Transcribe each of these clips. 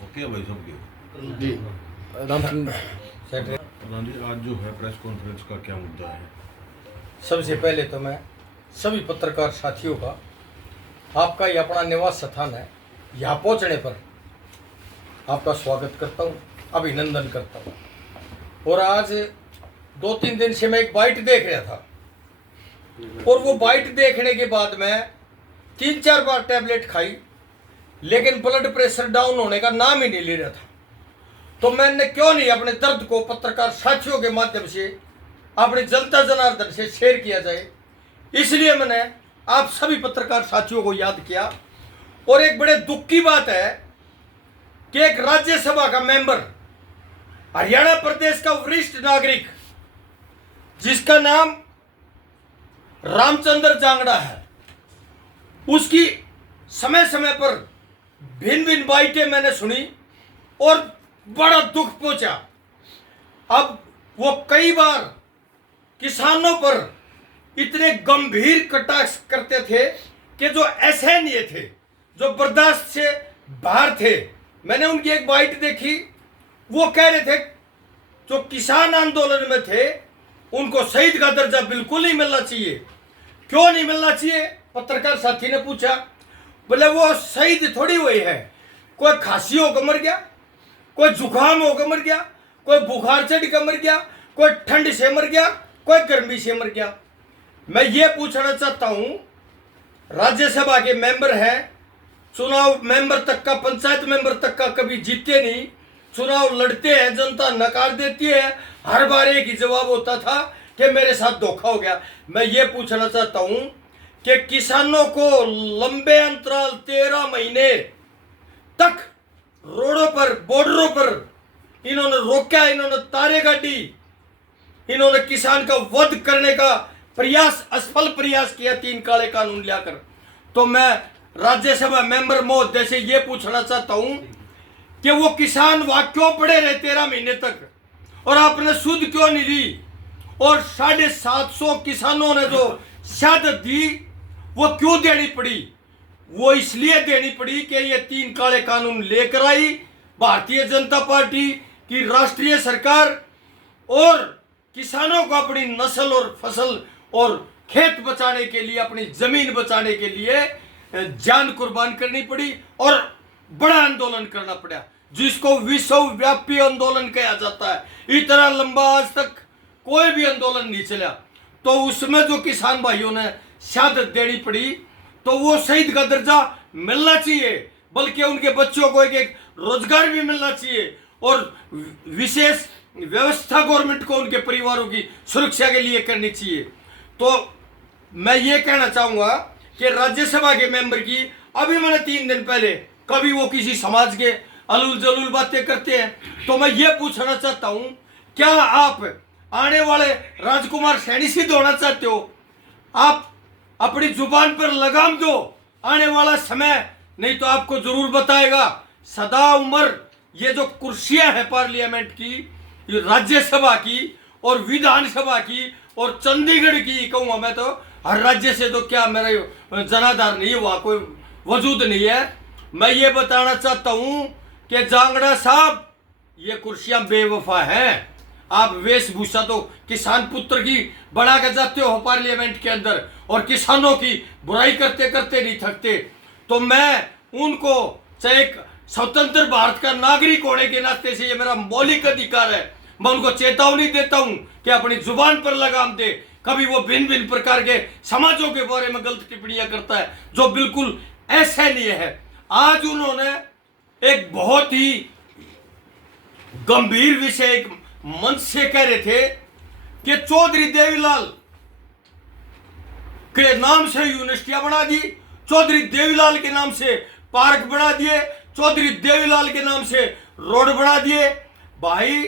Okay भाई सब जी राम सिंह जी, आज जो है प्रेस कॉन्फ्रेंस का क्या मुद्दा है? सबसे पहले तो मैं सभी पत्रकार साथियों का आपका ये अपना निवास स्थान है, यहाँ पहुँचने पर आपका स्वागत करता हूँ, अभिनंदन करता हूँ। और आज 2-3 दिन से मैं एक बाइट देख रहा था और वो बाइट देखने के बाद मैं 3-4 बार टैबलेट खाई, लेकिन ब्लड प्रेशर डाउन होने का नाम ही नहीं ले रहा था। तो मैंने क्यों नहीं अपने दर्द को पत्रकार साथियों के माध्यम से अपनी जनता जनार्दन से शेयर किया जाए, इसलिए मैंने आप सभी पत्रकार साथियों को याद किया। और एक बड़े दुख की बात है कि एक राज्यसभा का मेंबर, हरियाणा प्रदेश का वरिष्ठ नागरिक जिसका नाम रामचंद्र जांगड़ा है, उसकी समय समय पर भिन्न भिन्न बाइटें मैंने सुनी और बड़ा दुख पहुंचा। अब वो कई बार किसानों पर इतने गंभीर कटाक्ष करते थे कि जो असहनीय थे, जो बर्दाश्त से बाहर थे। मैंने उनकी एक बाइट देखी, वो कह रहे थे जो किसान आंदोलन में थे उनको शहीद का दर्जा बिल्कुल नहीं मिलना चाहिए। क्यों नहीं मिलना चाहिए? पत्रकार साथी ने पूछा। बोले वो शहीद थोड़ी हुए हैं, कोई खांसी होकर मर गया, कोई जुकाम होकर मर गया, कोई बुखार चढ़ कर मर गया, कोई ठंड से मर गया, कोई गर्मी से मर गया। मैं ये पूछना चाहता हूं, राज्यसभा के मेंबर हैं, चुनाव मेंबर तक का, पंचायत मेंबर तक का कभी जीते नहीं, चुनाव लड़ते हैं, जनता नकार देती है, हर बार एक ही जवाब होता था कि मेरे साथ धोखा हो गया। मैं ये पूछना चाहता हूं कि किसानों को लंबे अंतराल 13 महीने तक रोडों पर, बॉर्डरों पर इन्होंने रोका, इन्होंने तारे काटी, इन्होंने किसान का वध करने का प्रयास, असफल प्रयास किया 3 काले कानून लाकर। तो मैं राज्यसभा मेंबर महोदय से यह पूछना चाहता हूं कि वो किसान वहां क्यों पड़े रहे 13 महीने तक और आपने सुध क्यों नहीं ली? और 750 किसानों ने जो शहादत दी वो क्यों देनी पड़ी? वो इसलिए देनी पड़ी कि ये 3 काले कानून लेकर आई भारतीय जनता पार्टी की राष्ट्रीय सरकार, और किसानों को अपनी नस्ल और फसल और खेत बचाने के लिए, अपनी जमीन बचाने के लिए जान कुर्बान करनी पड़ी और बड़ा आंदोलन करना पड़ा, जिसको विश्वव्यापी आंदोलन कहा जाता है। इतना लंबा आज तक कोई भी आंदोलन नहीं चला। तो उसमें जो किसान भाइयों ने शहादत देनी पड़ी, तो वो शहीद का दर्जा मिलना चाहिए, बल्कि उनके बच्चों को एक रोजगार भी मिलना चाहिए और विशेष व्यवस्था गवर्नमेंट को उनके परिवारों की सुरक्षा के लिए करनी चाहिए। तो मैं ये कहना चाहूंगा कि राज्यसभा के मेंबर की, अभी मैंने 3 दिन पहले, कभी वो किसी समाज के अलूल जलूल बातें करते हैं, तो मैं ये पूछना चाहता हूं, क्या आप आने वाले राजकुमार सैनी सिद्ध होना चाहते हो? आप अपनी जुबान पर लगाम दो, आने वाला समय नहीं तो आपको जरूर बताएगा। सदा उम्र ये जो कुर्सियां हैं पार्लियामेंट की, राज्यसभा की और विधानसभा की और चंडीगढ़ की कहूंगा मैं, तो हर राज्य से तो क्या मेरा जनाधार नहीं हुआ, कोई वजूद नहीं है। मैं ये बताना चाहता हूं कि जांगड़ा साहब, ये कुर्सियां बेवफा हैं। आप वेशभूषा तो किसान पुत्र की बना के जाते हो पार्लियामेंट के अंदर और किसानों की बुराई करते करते नहीं थकते। तो मैं उनको, चाहे एक स्वतंत्र भारत का नागरिक होने के नाते से ये मेरा मौलिक अधिकार है, मैं उनको चेतावनी देता हूं कि अपनी जुबान पर लगाम दे। कभी वो भिन्न भिन्न प्रकार के समाजों के बारे में गलत टिप्पणियां करता है जो बिल्कुल असहनीय है। आज उन्होंने एक बहुत ही गंभीर विषय एक मंच से कह रहे थे कि चौधरी देवीलाल के नाम से यूनिवर्सिटियां बना दी, चौधरी देवीलाल के नाम से पार्क बना दिए, चौधरी देवीलाल के नाम से रोड बना दिए। भाई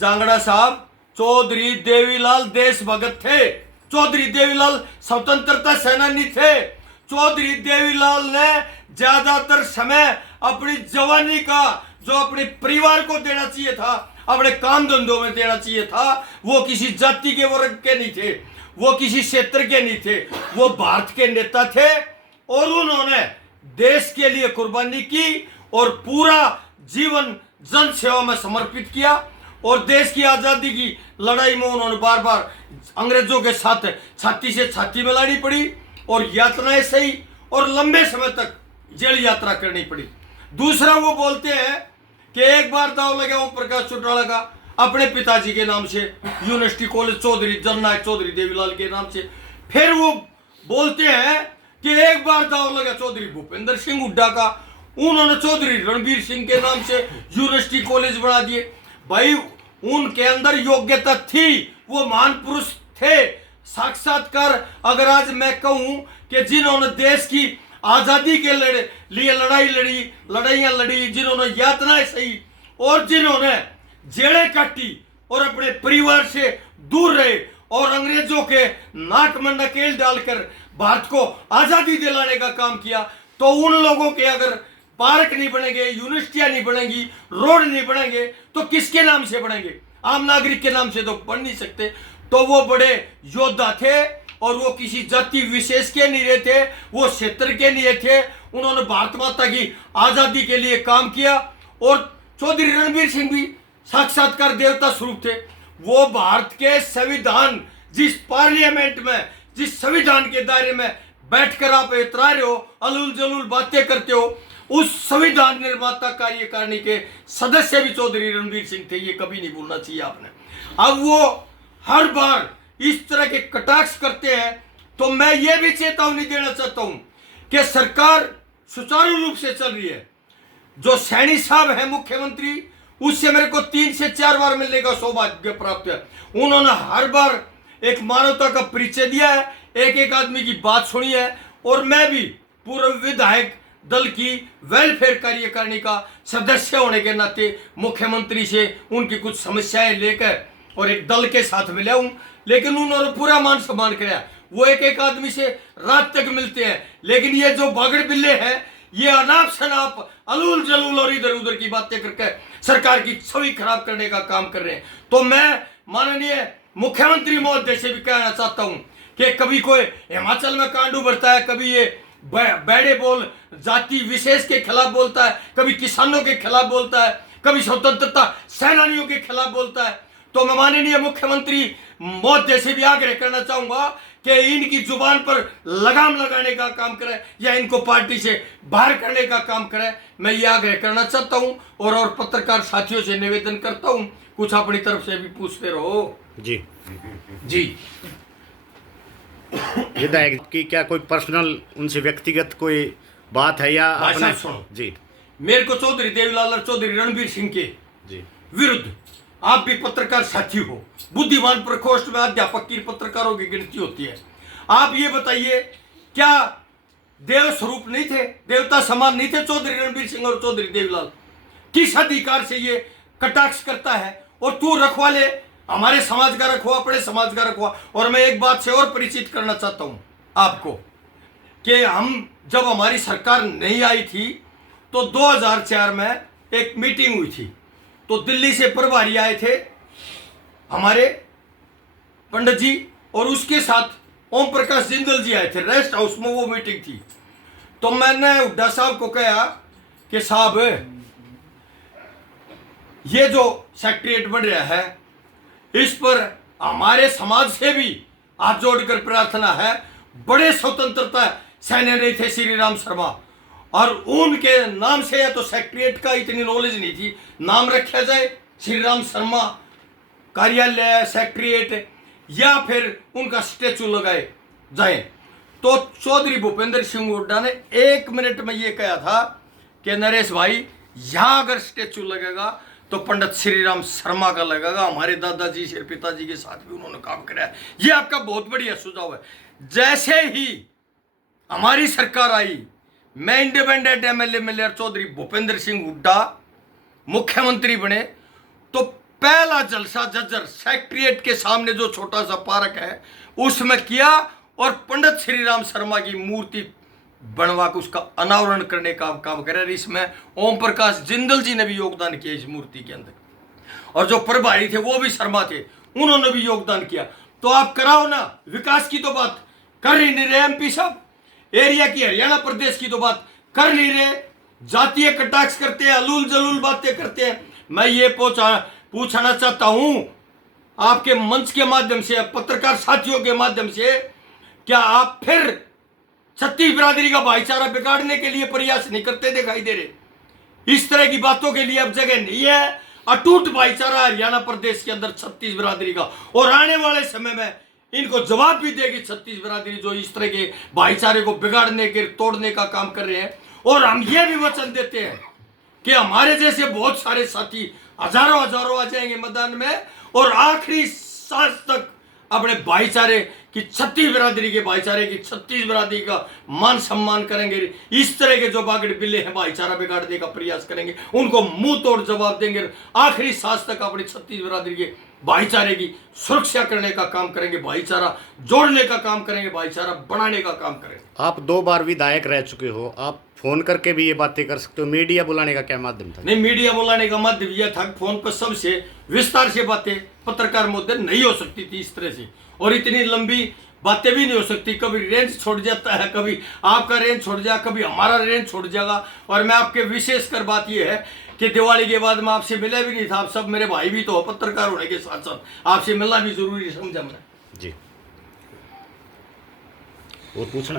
जांगड़ा साहब, चौधरी देवीलाल देशभक्त थे, चौधरी देवीलाल स्वतंत्रता सेनानी थे। चौधरी देवीलाल ने ज्यादातर समय अपनी जवानी का जो अपने परिवार को देना चाहिए था, अपने काम धंधों में देना चाहिए था। वो किसी जाति के वर्ग के नहीं थे, वो किसी क्षेत्र के नहीं थे, वो भारत के नेता थे और उन्होंने देश के लिए कुर्बानी की और पूरा जीवन जन सेवा में समर्पित किया। और देश की आज़ादी की लड़ाई में उन्होंने बार बार अंग्रेजों के साथ छाती से छाती मिलानी पड़ी और यातनाएं सही और लंबे समय तक जेल यात्रा करनी पड़ी। दूसरा वो बोलते हैं कि एक बार दाव लगे ओम प्रकाश चौटाला का अपने पिताजी के नाम से यूनिवर्सिटी कॉलेज चौधरी जननायक चौधरी देवीलाल के नाम से। फिर वो बोलते हैं कि एक बार दाव लगा चौधरी भूपेंद्र सिंह हुड्डा का, उन्होंने चौधरी रणबीर सिंह के नाम से यूनिवर्सिटी कॉलेज बना दिए। भाई उनके अंदर योग्यता थी, वो महान पुरुष थे साक्षात्कार। अगर आज मैं कहूं कि जिन्होंने देश की आजादी के लिए लड़ाइयां लड़ी, जिन्होंने यातनाएं सही और जिन्होंने जेलें काटी और अपने परिवार से दूर रहे और अंग्रेजों के नाक में नकेल डालकर भारत को आजादी दिलाने का काम किया, तो उन लोगों के अगर पार्क नहीं बनेंगे, यूनिवर्सिटियां नहीं बनेंगी, रोड नहीं बनेंगे, तो किसके नाम से बनेंगे? आम नागरिक के नाम से तो बन नहीं सकते। तो वो बड़े योद्धा थे और वो किसी जाति विशेष के नहीं रहे थे, वो क्षेत्र के नहीं थे। उन्होंने भारत माता की आजादी के लिए काम किया। और चौधरी रणबीर सिंह भी साक्षात्कार देवता स्वरूप थे। वो भारत के संविधान, जिस पार्लियामेंट में, जिस संविधान के दायरे में बैठकर आप इतरा रहे हो, अलूल जलूल बातें करते हो, उस संविधान निर्माता कार्यकारिणी के सदस्य भी चौधरी रणबीर सिंह थे। ये कभी नहीं भूलना चाहिए आपने। अब वो हर बार इस तरह के कटाक्ष करते हैं, तो मैं ये भी चेतावनी देना चाहता हूं कि सरकार सुचारू रूप से चल रही है। जो सैनी साहब है मुख्यमंत्री, उससे मेरे को 3 से 4 बार मिलने का सौभाग्य प्राप्त है। उन्होंने हर बार एक मानवता का परिचय दिया है, एक एक आदमी की बात सुनी है। और मैं भी पूर्व विधायक दल की वेलफेयर कार्यकारिणी का सदस्य होने के नाते मुख्यमंत्री से उनकी कुछ समस्याएं लेकर और एक दल के साथ मिला हूं, लेकिन उन्होंने पूरा मान सम्मान किया। वो एक एक आदमी से रात तक मिलते हैं, लेकिन ये जो बागड़ बिल्ले हैं, ये अनाप शनाप अलूल जलूल और इधर उधर की बातें करके सरकार की छवि खराब करने का काम कर रहे हैं। तो मैं माननीय मुख्यमंत्री महोदय से भी कहना चाहता हूं कि कभी कोई हिमाचल में कांड उभरता है, कभी ये बैड़े बोल जाति विशेष के खिलाफ बोलता है, कभी किसानों के खिलाफ बोलता है, कभी स्वतंत्रता सेनानियों के खिलाफ बोलता है। तो मैं माननीय मुख्यमंत्री महोदय से भी आग्रह करना चाहूंगा कि इनकी जुबान पर लगाम लगाने का काम करे या इनको पार्टी से बाहर करने का काम करे। मैं ये आग्रह करना चाहता हूं और पत्रकार साथियों से निवेदन करता हूं, कुछ अपनी तरफ से भी पूछते रहो। जी जी विधायक की क्या कोई पर्सनल उनसे व्यक्तिगत कोई बात है या अपने? सुनो जी, मेरे को चौधरी देवीलाल और चौधरी रणबीर सिंह के जी विरुद्ध, आप भी पत्रकार साथी हो, बुद्धिमान प्रकोष्ठ में अध्यापक की पत्रकारों की गिनती होती है। आप ये बताइए, क्या देव स्वरूप नहीं थे, देवता समान नहीं थे चौधरी रणबीर सिंह और चौधरी देवीलाल? किस अधिकार से ये कटाक्ष करता है? और तू रखवाले, हमारे समाज का रखवा, अपने समाज का रखवा। और मैं एक बात से और परिचित करना चाहता हूं आपको कि हम जब हमारी सरकार नहीं आई थी तो 2004 में एक मीटिंग हुई थी, तो दिल्ली से प्रभारी आए थे हमारे पंडित जी और उसके साथ ओम प्रकाश जिंदल जी आए थे। रेस्ट हाउस में वो मीटिंग थी। तो मैंने हुड्डा साहब को कहा कि साहब, ये जो सेक्रेटरीट बन रहा है, इस पर हमारे समाज से भी हाथ जोड़कर प्रार्थना है। बड़े स्वतंत्रता सेनानी थे श्री राम शर्मा, और उनके नाम से या तो सेक्रेटरीट का इतनी नॉलेज नहीं थी, नाम रखा जाए श्री राम शर्मा कार्यालय सेक्रेटरीट, या फिर उनका स्टेचू लगाए जाए। तो चौधरी भूपेंद्र सिंह हुड्डा ने 1 मिनट में ये कहा था कि नरेश भाई, यहां अगर स्टेचू लगेगा तो पंडित श्री राम शर्मा का लगेगा। हमारे दादाजी श्री पिताजी के साथ भी उन्होंने काम कराया। ये आपका बहुत बढ़िया सुझाव है। जैसे ही हमारी सरकार आई, मैं independent MLA mayor Chaudhary Bhupinder Singh Hooda मुख्यमंत्री बने, तो पहला जलसा जज्जर सेक्रेटरीट के सामने जो छोटा सा पार्क है उसमें किया, और पंडित श्री राम शर्मा की मूर्ति बनवा के उसका अनावरण करने का काम करे। इसमें ओम प्रकाश जिंदल जी ने भी योगदान किया इस मूर्ति के अंदर, और जो प्रभारी थे वो भी शर्मा थे, उन्होंने भी योगदान किया। तो आप कराओ ना, विकास की तो बात कर ही नहीं रहे एमपी साहब, एरिया की हरियाणा प्रदेश की तो बात कर नहीं रहे, जातीय कटाक्ष करते हैं, अलूल जलूल बातें करते हैं। मैं ये पूछना चाहता हूं आपके मंच के माध्यम से, पत्रकार साथियों के माध्यम से, क्या आप फिर छत्तीस बिरादरी का भाईचारा बिगाड़ने के लिए प्रयास नहीं करते दिखाई दे रहे? इस तरह की बातों के लिए अब जगह नहीं है। अटूट भाईचारा हरियाणा प्रदेश के अंदर छत्तीस बिरादरी का, और आने वाले समय में इनको जवाब भी देगी छत्तीस बिरादरी जो इस तरह के भाईचारे को बिगाड़ने के, तोड़ने का काम कर रहे हैं। और हम ये भी वचन देते हैं कि हमारे जैसे बहुत सारे साथी हजारों हजारों आ जाएंगे मैदान में और आखिरी सांस तक अपने भाईचारे की, छत्तीस बिरादरी के भाईचारे की, छत्तीस बिरादरी का मान सम्मान करेंगे। इस तरह के जो बागड़ बिल्ले हैं भाईचारा बिगाड़ने का प्रयास करेंगे, उनको मुंह तोड़ जवाब देंगे। आखिरी सांस तक अपनी छत्तीस बिरादरी के भाईचारे की सुरक्षा करने का काम करेंगे, भाईचारा जोड़ने का काम करेंगे, भाईचारा बढ़ाने का काम करेंगे। आप 2 बार विधायक रह चुके हो, आप फोन करके भी ये बातें कर सकते हो, मीडिया बुलाने का क्या माध्यम था? नहीं, मीडिया बुलाने का माध्यम यह था, फोन पर सबसे विस्तार से बातें पत्रकार महोदय नहीं हो सकती थी इस तरह से, और इतनी लंबी बातें भी नहीं हो सकती। कभी रेंज छोड़ जाता है, कभी आपका रेंज छोड़ जाएगा, कभी हमारा रेंज छोड़ जाएगा। और मैं आपके विशेषकर बात यह है कि दिवाली के बाद मैं आपसे मिला भी नहीं था। आप सब मेरे भाई भी तो हो, पत्रकार होने के साथ साथ आपसे मिलना भी जरूरी समझा मैं। जी, और पूछना